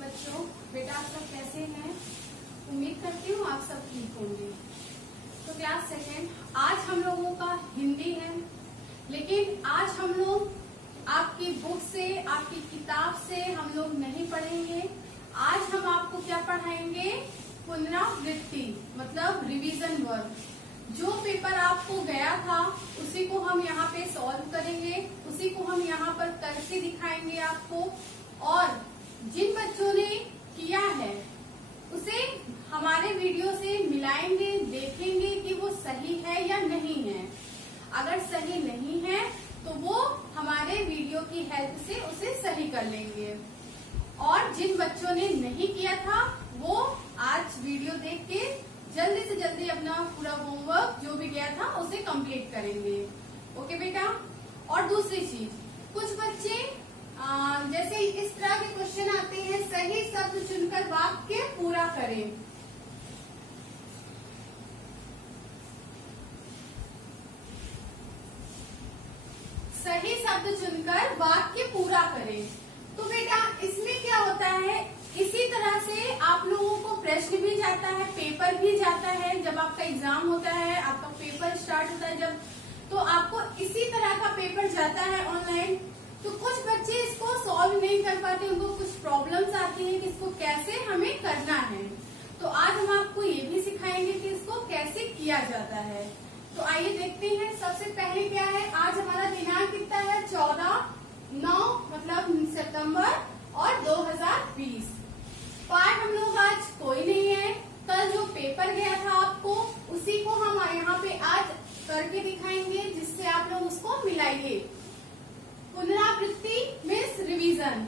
बच्चों, बेटा आप सब कैसे हैं? उम्मीद करती हूँ आप सब ठीक होंगे। तो क्लास सेकेंड, आज हम लोगों का हिंदी है, लेकिन आज हम लोग आपकी बुक से, आपकी किताब से हम लोग नहीं पढ़ेंगे। आज हम आपको क्या पढ़ाएंगे? पुनरावृत्ति, मतलब रिवीजन वर्क। जो पेपर आपको गया था उसी को हम यहाँ पे सॉल्व करेंगे, उसी को हम यहाँ पर करके दिखाएंगे आपको। और जिन बच्चों ने किया है उसे हमारे वीडियो से मिलाएंगे, देखेंगे कि वो सही है या नहीं है। अगर सही नहीं है तो वो हमारे वीडियो की हेल्प से उसे सही कर लेंगे। और जिन बच्चों ने नहीं किया था वो आज वीडियो देख के जल्दी से जल्दी अपना पूरा होमवर्क जो भी गया था उसे कंप्लीट करेंगे। ओके बेटा। और दूसरी चीज, कुछ बच्चे जैसे इस तरह के क्वेश्चन आते हैं, सही शब्द चुनकर वाक्य पूरा करें। सही शब्द चुनकर वाक्य पूरा करें। तो बेटा इसमें क्या होता है, इसी तरह से आप लोगों को प्रश्न भी जाता है, पेपर भी जाता है। जब आपका एग्जाम होता है, आपका पेपर स्टार्ट होता है जब, तो आपको इसी तरह का पेपर जाता है ऑनलाइन। तो कुछ बच्चे इसको सॉल्व नहीं कर पाते, उनको कुछ प्रॉब्लम्स आती हैं कि इसको कैसे हमें करना है। तो आज हम आपको ये भी सिखाएंगे कि इसको कैसे किया जाता है। तो आइए देखते हैं। सबसे पहले क्या है, आज हमारा दिनांक कितना है? 14/9 मतलब सितंबर और 2020। पाठ हम लोग आज कोई नहीं है। कल जो पेपर गया था आपको उसी को हम यहाँ पे आज करके दिखाएंगे, जिससे आप लोग उसको मिलाइए। पुनरावृत्ति मीन्स रिवीजन।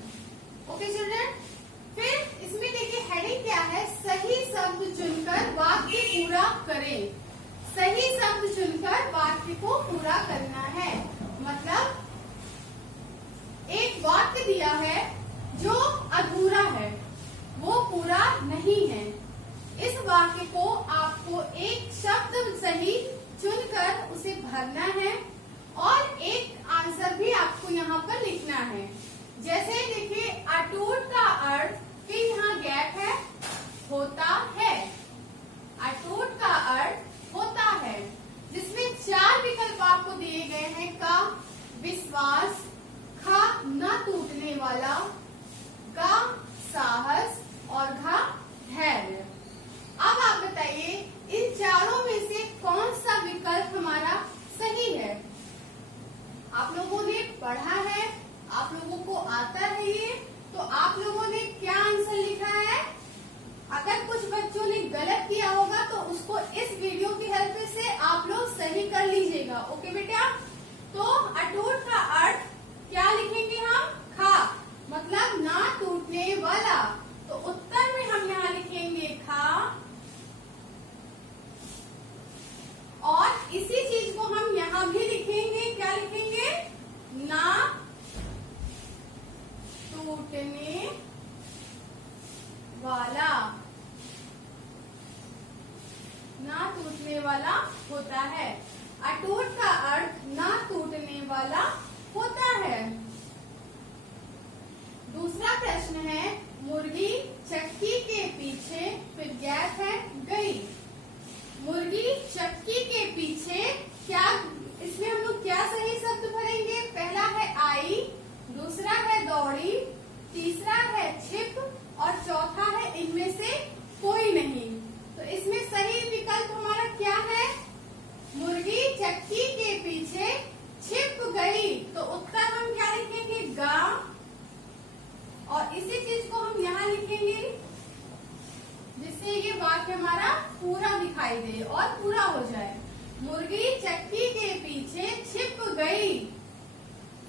Okay children. फिर इसमें देखिए हेडिंग क्या है, सही शब्द चुनकर वाक्य पूरा करें। सही शब्द चुनकर वाक्य को पूरा करना है। मतलब एक वाक्य दिया है जो अधूरा है, वो पूरा नहीं है। इस वाक्य को आपको एक शब्द सही चुनकर उसे भरना है और एक आंसर भी आपको यहाँ पर लिखना है। जैसे देखिए अटूट का अर्थ कि यहाँ गैप है, होता है। अटूट का अर्थ होता है, जिसमें 4 विकल्प आपको दिए गए हैं। का विश्वास, खा न टूटने वाला, गा साहस और घा धैर्य। अब आप बताइए इन चारों में से कौन सा विकल्प हमारा सही है? आप लोगों ने पढ़ा है, आप लोगों को आता है ये, तो आप लोगों ने क्या आंसर लिखा है? अगर कुछ बच्चों ने गलत किया होगा तो उसको इस वीडियो की हेल्प से आप लोग सही कर लीजिएगा। ओके बेटा। तो अटूट का अर्थ क्या लिखेंगे हम? खा, मतलब ना टूटने वाला। तो उत्तर में हम यहाँ लिखेंगे खा। और इसी चीज को हम यहाँ भी लिखेंगे। क्या लिखेंगे? ना टूटने वाला। ना टूटने वाला होता है। अटूट का अर्थ ना टूटने वाला होता है। दूसरा प्रश्न है, मुर्गी चक्की के पीछे, फिर गैप है, गई। मुर्गी चक्की के पीछे, क्या इसमें हम लोग क्या सही शब्द भरेंगे? पहला है आई, दूसरा है दौड़ी, तीसरा है छिप और चौथा है इनमें से कोई नहीं। तो इसमें सही विकल्प हमारा क्या है? मुर्गी चक्की के पीछे छिप गई। तो उत्तर हम क्या लिखेंगे? गा। और इसी चीज को हम यहाँ लिखेंगे जिससे ये वाक्य हमारा पूरा दिखाई दे और पूरा हो जाए। मुर्गी चक्की के पीछे छिप गई।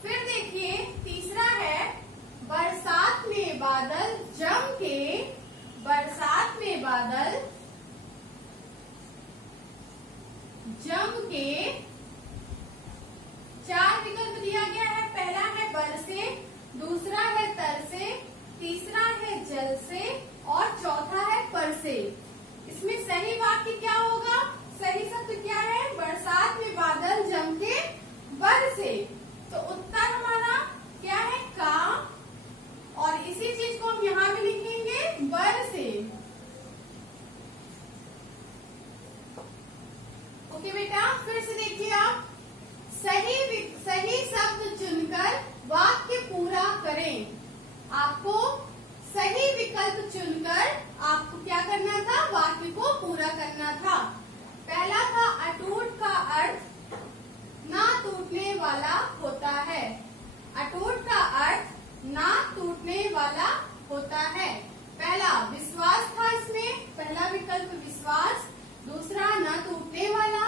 फिर देखिए तीसरा है, बरसात में बादल जम के, बरसात में बादल जम के। 4 विकल्प दिया गया है। पहला है बरसे, दूसरा है तरसे, तीसरा है जल से और चौथा है परसे। इसमें सही वाक्य क्या होगा? सही शब्द क्या है? बरसात में बादल जम के बरसे। तो उत्तर हमारा क्या है? का। और इसी चीज को हम यहाँ भी लिखेंगे। वाला होता है। अटूट का अर्थ ना टूटने वाला होता है। पहला विश्वास था, इसमें पहला विकल्प विश्वास, दूसरा न टूटने वाला,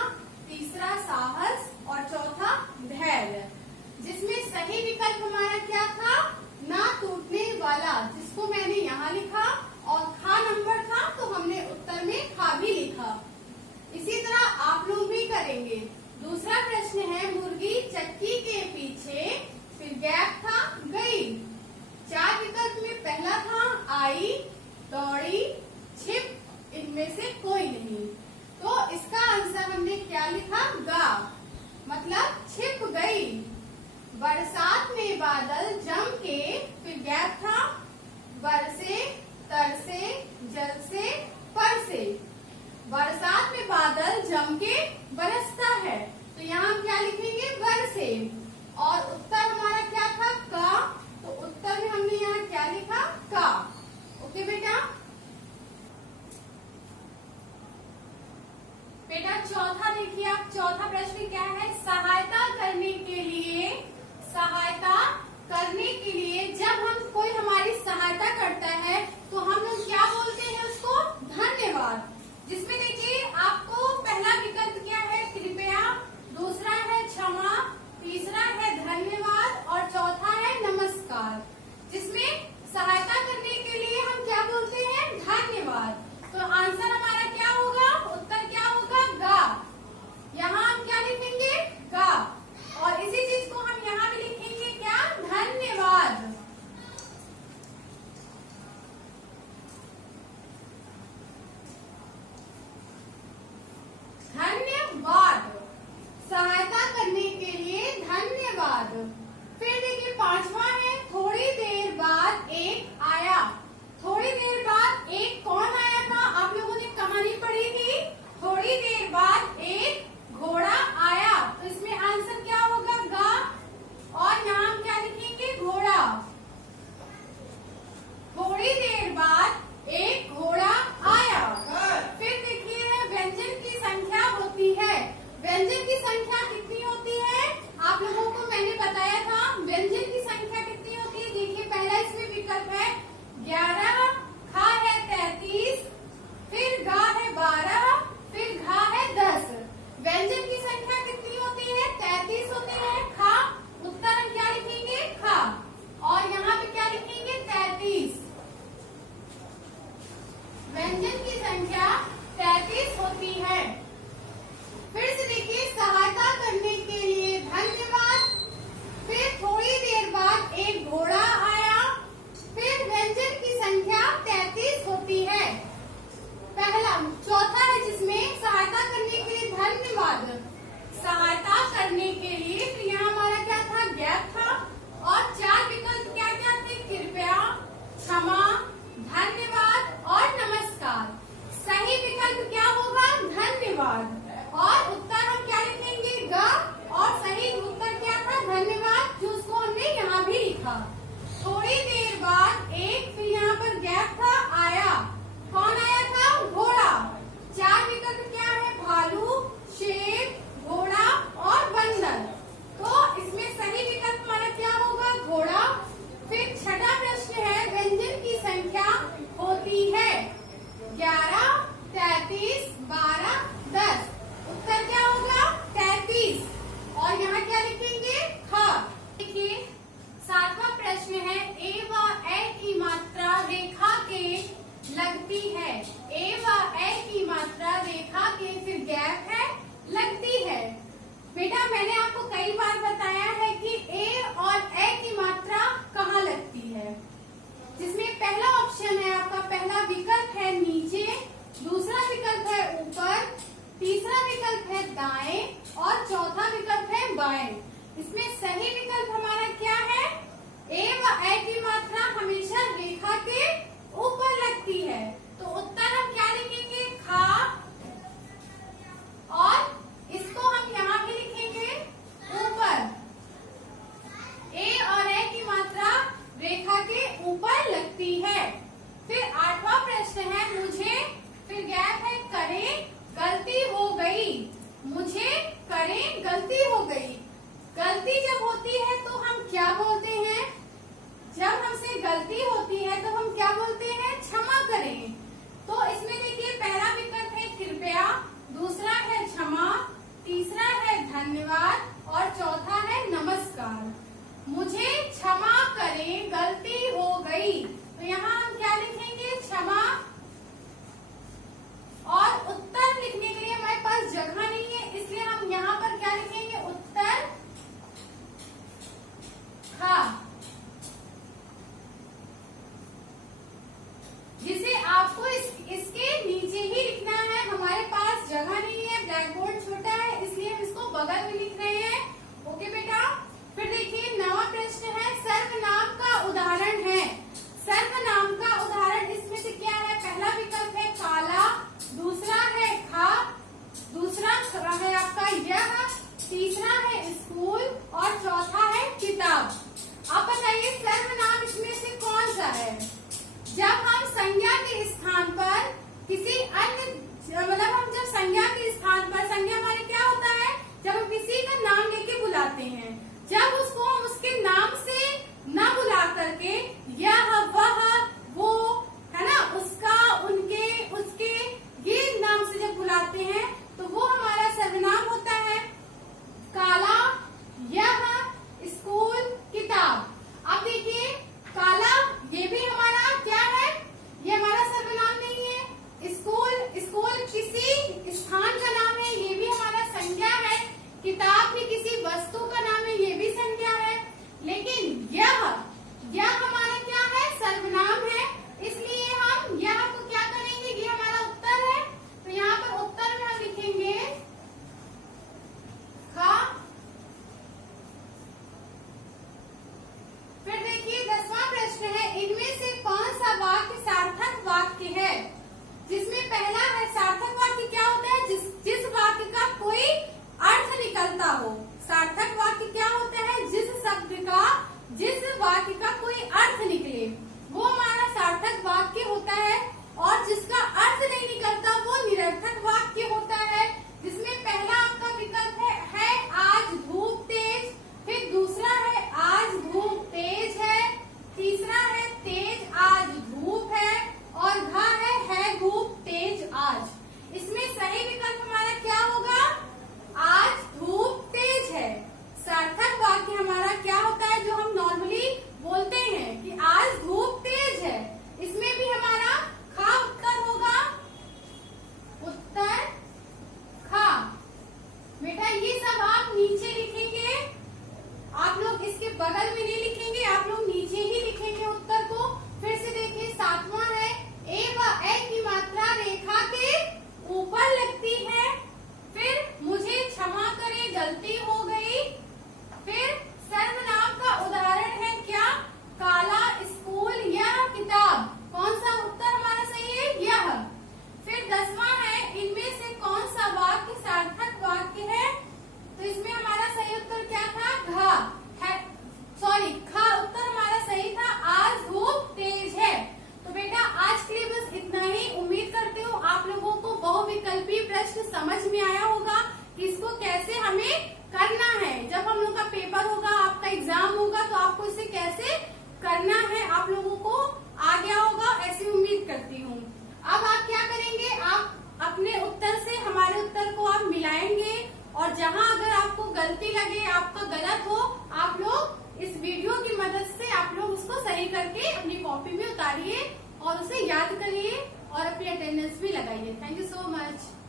तीसरा साहस और चौथा धैर्य। जिसमें सही विकल्प हमारा क्या था, न टूटने वाला, जिसको मैंने यहाँ लिखा और खा नंबर था तो हमने उत्तर में खा भी लिखा। इसी तरह आप लोग भी करेंगे। दूसरा प्रश्न है, मुर्गी चक्की के पीछे, फिर गैप था गई। चार विकल्प में पहला था आई, दौड़ी, छिप, इनमें से कोई नहीं। तो इसका आंसर हमने क्या लिखा, गा, मतलब छिप गई। बरसात में बादल जम के, फिर गैप था बरसे, तरसे, जल से, परसे। बरसात में बादल जम के बरसता है, तो यहाँ हम क्या लिखेंगे, बरसे। और उत्तर हमारा क्या था, का, तो उत्तर में हमने यहाँ क्या लिखा, का। ओके बेटा। बेटा चौथा देखिए आप, चौथा प्रश्न क्या है, सहायता करने के लिए, सहायता करने के लिए जब हम कोई हमारी सहायता करता है तो हम लोग क्या बोलते हैं उसको, धन्यवाद। जिसमें देखिए आपको पहला विकल्प क्या है, कृपया, दूसरा है क्षमा, तीसरा है धन्यवाद और चौथा है नमस्कार। जिसमें सहायता करने के लिए हम क्या बोलते हैं, धन्यवाद। तो आंसर हमारा क्या होगा, उत्तर क्या होगा, गा। यहाँ हम क्या लिखेंगे, गा। और इसी चीज को हम यहाँ भी लिखेंगे क्या, धन्यवाद। धन्यवाद, सहायता करने के लिए धन्यवाद। फिर देखिए पांचवा है, थोड़ी देर बाद एक आया। थोड़ी देर बाद एक कौन आया था, आप लोगों ने कहानी पढ़ी थी। थोड़ी देर बाद एक घोड़ा आया, तो इसमें आंसर क्या होगा, गा। और यहाँ हम क्या लिखेंगे, घोड़ा। थोड़ी देर बाद एक घोड़ा आया। फिर देखिए व्यंजन की संख्या होती है। व्यंजन की संख्या कितनी होती है, आप लोगों को मैंने बताया था व्यंजन की संख्या कितनी होती है। देखिए पहला इसमें विकल्प है 11, खा है 33, फिर गा है 12, फिर घा है 10। व्यंजन की संख्या कितनी होती है, 33 होती है। खा, उत्तर हम क्या लिखेंगे, खा। और यहाँ पे क्या लिखेंगे, 33। व्यंजन की संख्या 33 होती है। फिर से देखिए सहायता करने के लिए धन्यवाद, फिर थोड़ी देर बाद एक घोड़ा आया, फिर व्यंजन की संख्या 33 होती है। पहला चौथा है जिसमें सहायता करने के लिए धन्यवाद, सहायता करने के लिए, फिर यहाँ हमारा क्या था, गैप था। और चार विकल्प क्या क्या थे, कृपया, क्षमा, धन्यवाद और नमस्कार। सही विकल्प क्या होगा, धन्यवाद। और उत्तर हम क्या लिखेंगे, गा। और सही उत्तर क्या था, धन्यवाद, जो उसको हमने यहाँ भी लिखा। थोड़ी देर बाद एक, फिर यहाँ पर गैप था, आया। कौन आया था, घोड़ा। चार विकल्प क्या है, भालू, शेर, घोड़ा और बंदर। तो इसमें सही विकल्प हमारा क्या होगा, घोड़ा। फिर छठा प्रश्न है, व्यंजन की संख्या होती है 11, 33, 12, 10। उत्तर क्या होगा, 33। और यहाँ क्या लिखेंगे, खा। देखिए सातवां प्रश्न है, ए व ए की मात्रा रेखा के लगती है। ए व ए की मात्रा रेखा के, फिर गैप है, लगती है। बेटा मैंने आपको कई बार बताया है कि ए और ए की मात्रा कहाँ लगती है। जिसमें पहला ऑप्शन है आपका, पहला विकल्प है नीचे, दूसरा विकल्प है ऊपर, तीसरा विकल्प है दाएं और चौथा विकल्प है बाएं। इसमें सही विकल्प हमारा क्या है, ए व ए की मात्रा हमेशा रेखा के ऊपर लगती है। तो उत्तर हम क्या लिखेंगे, खा। और इसको हम यहाँ भी लिखेंगे ऊपर। ए और ए की मात्रा रेखा के ऊपर लगती है। फिर आठवां प्रश्न है, मुझे, फिर गैप है, करें, गलती हो गई। मुझे, करें, गलती हो गई। गलती प्रश्न समझ में आया होगा कि इसको कैसे हमें करना है। जब हम लोग का पेपर होगा, आपका एग्जाम होगा, तो आपको इसे कैसे करना है आप लोगों को